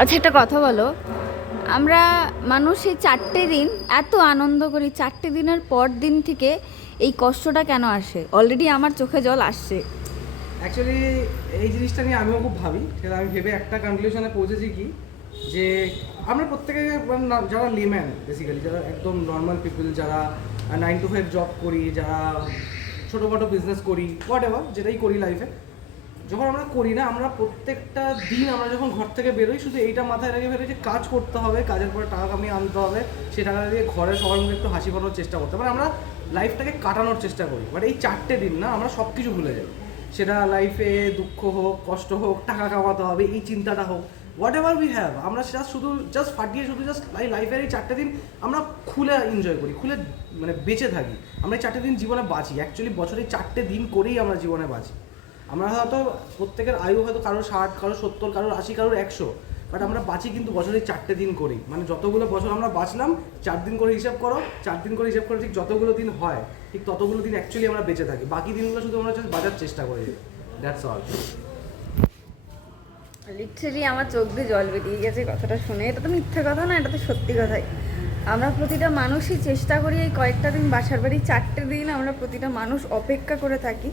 আচ্ছা, একটা কথা বলো। আমরা মানুষ এই 4টে দিন এত আনন্দ করি, 4টে দিনের পর দিন থেকে এই কষ্টটা কেন আসে? অলরেডি আমার চোখে জল আসছে। অ্যাকচুয়ালি এই জিনিসটা নিয়ে আমিও খুব ভাবি। সেটা আমি ভেবে একটা কনক্লুশনে পৌঁছেছি কি, যে আমরা প্রত্যেকে যারা লেম্যান বেসিক্যালি, যারা একদম নর্মাল পিপল, যারা 9 to 5 জব করি, যারা ছোটোখাটো বিজনেস করি, হোয়াট এভার যেটাই করি লাইফে, যখন আমরা করি না, আমরা প্রত্যেকটা দিন আমরা যখন ঘর থেকে বেরোই শুধু এইটা মাথায় রেখে বেরোই যে কাজ করতে হবে, কাজের পরে টাকা কামিয়ে আনতে হবে, সে টাকা দিয়ে ঘরে সবার মুখে একটু হাসি ফোটানোর চেষ্টা করতে হবে। মানে আমরা লাইফটাকে কাটানোর চেষ্টা করি, বাট এই 4টে দিন না আমরা সব কিছু ভুলে যাই। সেটা লাইফে দুঃখ হোক, কষ্ট হোক, টাকা কামাতে হবে, এই চিন্তাটা হোক, হোয়াট এভার উই হ্যাভ, আমরা সেটা শুধু জাস্ট ফাটিয়ে শুধু জাস্ট লাইফের এই 4টে দিন আমরা খুলে এনজয় করি, খুলে মানে বেঁচে থাকি। আমরা এই 4টে দিন জীবনে বাঁচি, অ্যাকচুয়ালি বছরে 4টে দিন করেই আমরা জীবনে বাঁচি। আমরা হয়তো প্রত্যেকের আয়ু হয়তো কারো 60, কারো 70, কারো 80, কারো 100, বাট আমরা বাঁচি কিন্তু বছরে 4টে দিন করেই। মানে যতগুলো বছর আমরা বাঁচলাম, 4 দিন করে হিসাব করো, 4 দিন করে হিসাব করে ঠিক যতগুলো দিন হয়, ঠিক ততগুলো দিন অ্যাকচুয়ালি আমরা বেঁচে থাকি। বাকি দিনগুলো শুধু আমরা জাস্ট বাঁচার চেষ্টা করি। That's all. লিটারালি আমার চোখ দিয়ে জল বেরিয়ে গেছে কথাটা শুনে। এটা তো মিথ্যা কথা না, এটা তো সত্যি কথাই। আমরা প্রতিটা মানুষই চেষ্টা করি এই কয়েকটা দিন বাসার বাড়ি, 4টে দিন আমরা প্রতিটা মানুষ অপেক্ষা করে থাকি